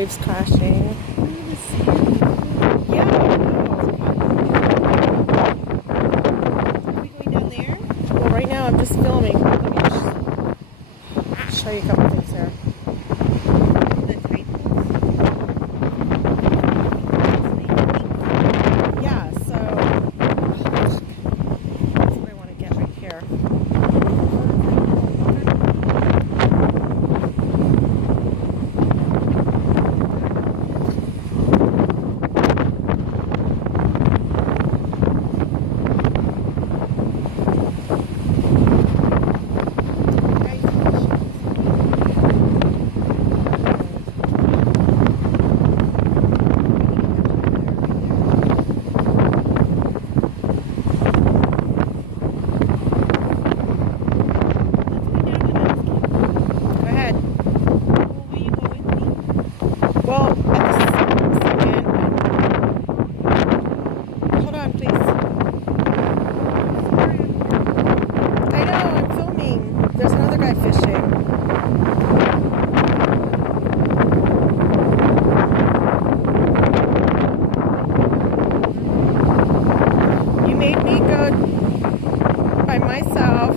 waves crashing. Yeah. Are we going down there? Well, right now I'm just filming. Let me just show you a couple things here. The tide pools? Yeah, so that's what I want to get right here. Go ahead. Will you go with me? Well, at this second, hold on, please. I know, I'm filming. There's another guy fishing. You made me go by myself